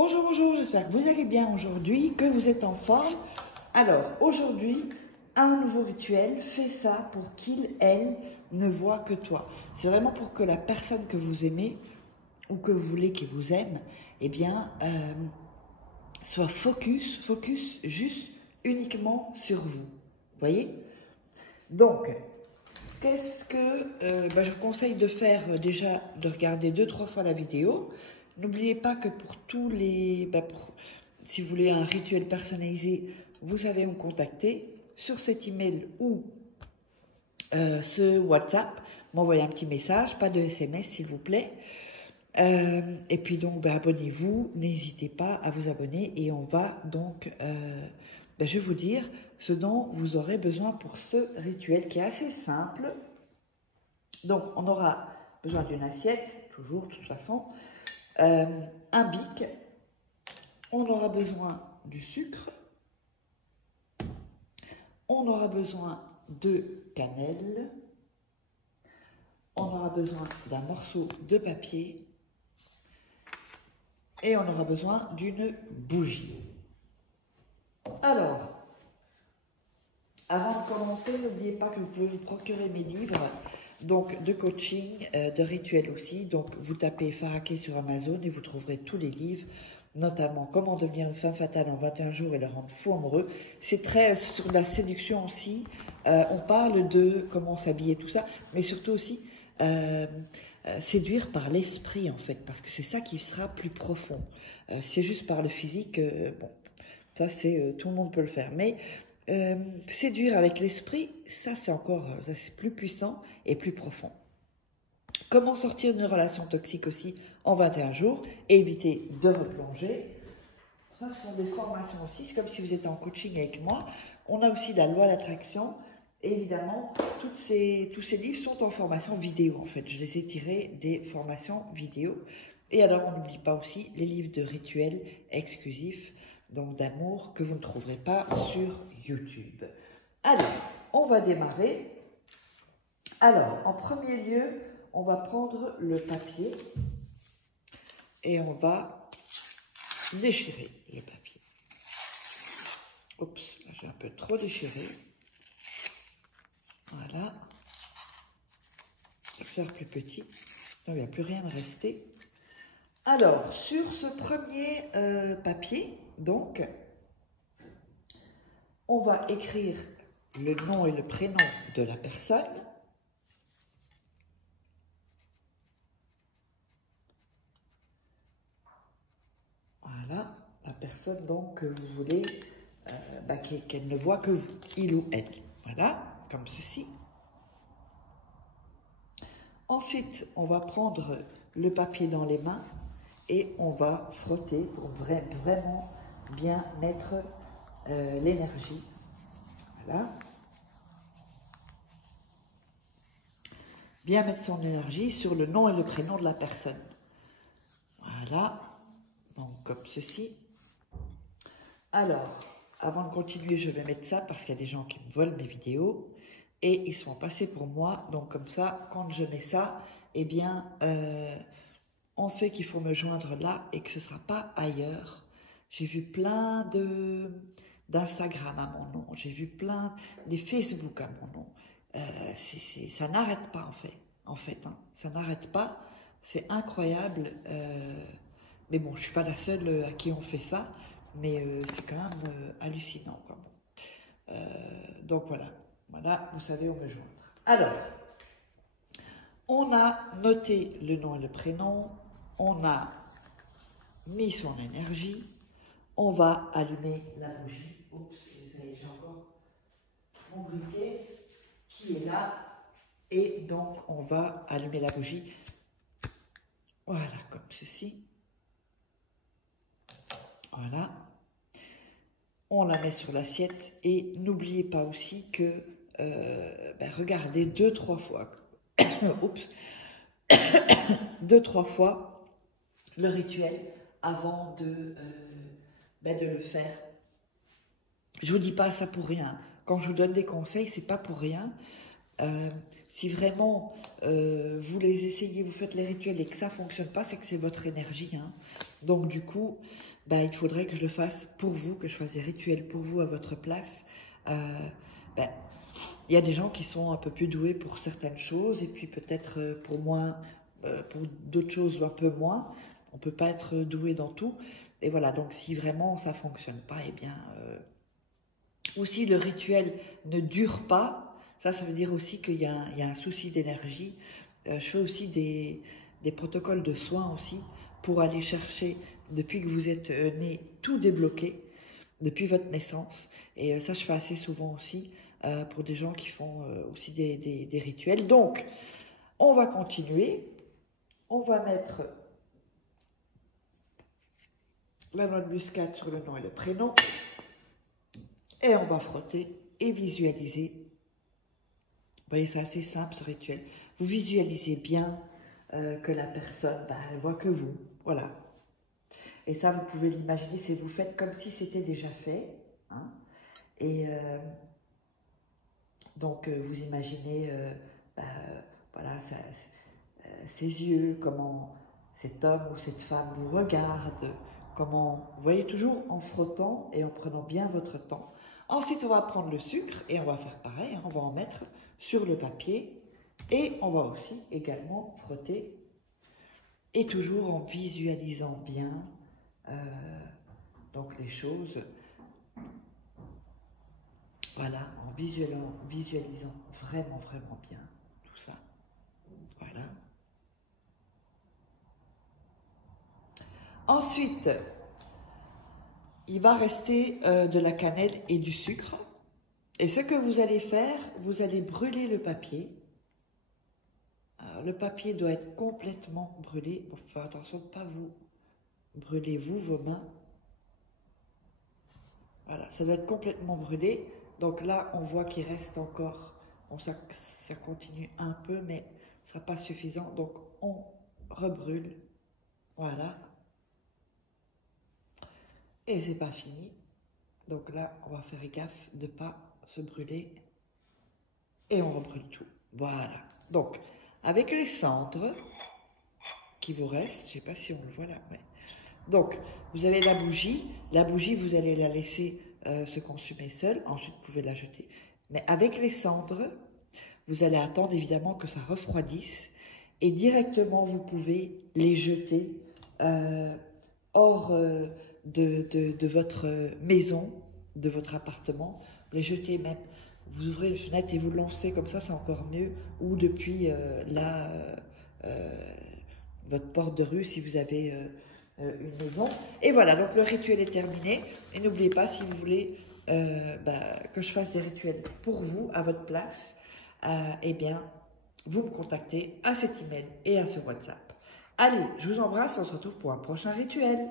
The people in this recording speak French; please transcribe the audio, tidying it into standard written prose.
Bonjour, bonjour, j'espère que vous allez bien aujourd'hui, que vous êtes en forme. Alors, aujourd'hui, un nouveau rituel, fais ça pour qu'il, elle, ne voit que toi. C'est vraiment pour que la personne que vous aimez, ou que vous voulez qu'il vous aime, eh bien, soit focus juste uniquement sur vous. Vous voyez? Donc, qu'est-ce que je vous conseille de faire déjà, de regarder 2-3 fois la vidéo. N'oubliez pas que pour tous les... si vous voulez un rituel personnalisé, vous savez me contacter sur cet email ou ce WhatsApp. M'envoyer un petit message, pas de SMS s'il vous plaît. Et puis donc, abonnez-vous, n'hésitez pas à vous abonner et on va donc... je vais vous dire ce dont vous aurez besoin pour ce rituel qui est assez simple. Donc, on aura besoin d'une assiette, toujours de toute façon, un bic, on aura besoin du sucre, on aura besoin de cannelle, on aura besoin d'un morceau de papier et on aura besoin d'une bougie. Alors, avant de commencer, n'oubliez pas que vous pouvez vous procurer mes livres donc de coaching, de rituels aussi. Donc, vous tapez Faraké sur Amazon et vous trouverez tous les livres, notamment Comment devenir une femme fatale en 21 jours et le rendre fou amoureux. C'est très sur la séduction aussi. On parle de comment s'habiller, tout ça, mais surtout aussi séduire par l'esprit en fait, parce que c'est ça qui sera plus profond. C'est juste par le physique, bon, ça c'est tout le monde peut le faire, mais séduire avec l'esprit, ça c'est encore, c'est plus puissant et plus profond. Comment sortir d'une relation toxique aussi en 21 jours et éviter de replonger. Ça, ce sont des formations aussi, c'est comme si vous étiez en coaching avec moi. On a aussi la loi d'attraction. Et évidemment, tous ces livres sont en formation vidéo en fait. Je les ai tirés des formations vidéo. Et alors, on n'oublie pas aussi les livres de rituels exclusifs, donc d'amour, que vous ne trouverez pas sur YouTube. Alors, on va démarrer. Alors, en premier lieu, on va prendre le papier et on va déchirer le papier. Oups, j'ai un peu trop déchiré. Voilà. Je vais faire plus petit. Donc, il n'y a plus rien à rester. Alors, sur ce premier papier, donc, on va écrire le nom et le prénom de la personne. Voilà, la personne donc que vous voulez qu'elle ne voit que vous, il ou elle. Voilà, comme ceci. Ensuite, on va prendre le papier dans les mains et on va frotter pour vraiment bien mettre l'énergie. Voilà. Bien mettre son énergie sur le nom et le prénom de la personne. Voilà. Donc, comme ceci. Alors, avant de continuer, je vais mettre ça parce qu'il y a des gens qui me volent mes vidéos et ils sont passés pour moi. Donc, comme ça, quand je mets ça, eh bien, on sait qu'il faut me joindre là et que ce ne sera pas ailleurs. J'ai vu plein d'Instagram à mon nom. J'ai vu plein des Facebook à mon nom. Ça n'arrête pas, en fait hein. Ça n'arrête pas. C'est incroyable. Mais bon, je ne suis pas la seule à qui on fait ça, mais c'est quand même hallucinant. Quoi. Donc voilà, vous savez où me joindre. Alors, on a noté le nom et le prénom, on a mis son énergie, on va allumer la bougie. Oups, ça y est, j'ai encore mon briquet qui est là, et donc on va allumer la bougie. Voilà, comme ceci. Voilà, on la met sur l'assiette et n'oubliez pas aussi que regardez 2-3 fois, oups, 2-3 fois le rituel avant de le faire. Je vous dis pas ça pour rien. Quand je vous donne des conseils, c'est pas pour rien. Si vraiment vous les essayez, vous faites les rituels et que ça fonctionne pas, c'est que c'est votre énergie. Hein. Donc du coup, ben, il faudrait que je le fasse pour vous, que je fasse des rituels pour vous à votre place. Ben, il y a des gens qui sont un peu plus doués pour certaines choses et puis peut-être pour pour d'autres choses un peu moins. On ne peut pas être doué dans tout. Et voilà, donc si vraiment ça ne fonctionne pas, eh bien, ou si le rituel ne dure pas, ça veut dire aussi qu'il y a un souci d'énergie. Je fais aussi des protocoles de soins aussi pour aller chercher, depuis que vous êtes né, tout débloqué, depuis votre naissance. Et ça, je fais assez souvent aussi pour des gens qui font aussi des rituels. Donc, on va continuer. On va mettre la noix de muscade sur le nom et le prénom. Et on va frotter et visualiser. Vous voyez, c'est assez simple ce rituel. Vous visualisez bien que la personne, elle voit que vous. Voilà. Et ça, vous pouvez l'imaginer, c'est vous faites comme si c'était déjà fait. Hein. Et donc, vous imaginez, voilà, ses yeux, comment cet homme ou cette femme vous regarde, comment, vous voyez, toujours en frottant et en prenant bien votre temps. Ensuite, on va prendre le sucre et on va faire pareil, hein, on va en mettre sur le papier et on va aussi également frotter et toujours en visualisant bien donc les choses. Voilà, en visualisant vraiment, vraiment bien tout ça. Voilà. Ensuite, il va rester de la cannelle et du sucre. Et ce que vous allez faire, vous allez brûler le papier. Alors, le papier doit être complètement brûlé. Il faut faire attention de ne pas vous brûler, vos mains. Voilà, ça doit être complètement brûlé. Donc là, on voit qu'il reste encore, bon, ça continue un peu, mais ce ne sera pas suffisant. Donc, on rebrûle. Voilà. Et c'est pas fini. Donc là, on va faire gaffe de ne pas se brûler. Et on rebrûle tout. Voilà. Donc, avec les cendres qui vous restent, je ne sais pas si on le voit là, mais... Donc, vous avez la bougie. La bougie, vous allez la laisser se consumer seule. Ensuite, vous pouvez la jeter. Mais avec les cendres, vous allez attendre évidemment que ça refroidisse. Et directement, vous pouvez les jeter hors de votre maison, de votre appartement. Les jeter même. Vous ouvrez une fenêtre et vous lancez comme ça, c'est encore mieux. Ou depuis votre porte de rue, si vous avez... une maison. Et voilà, donc le rituel est terminé. Et n'oubliez pas, si vous voulez que je fasse des rituels pour vous, à votre place, eh bien, vous me contactez à cet email et à ce WhatsApp. Allez, je vous embrasse, on se retrouve pour un prochain rituel.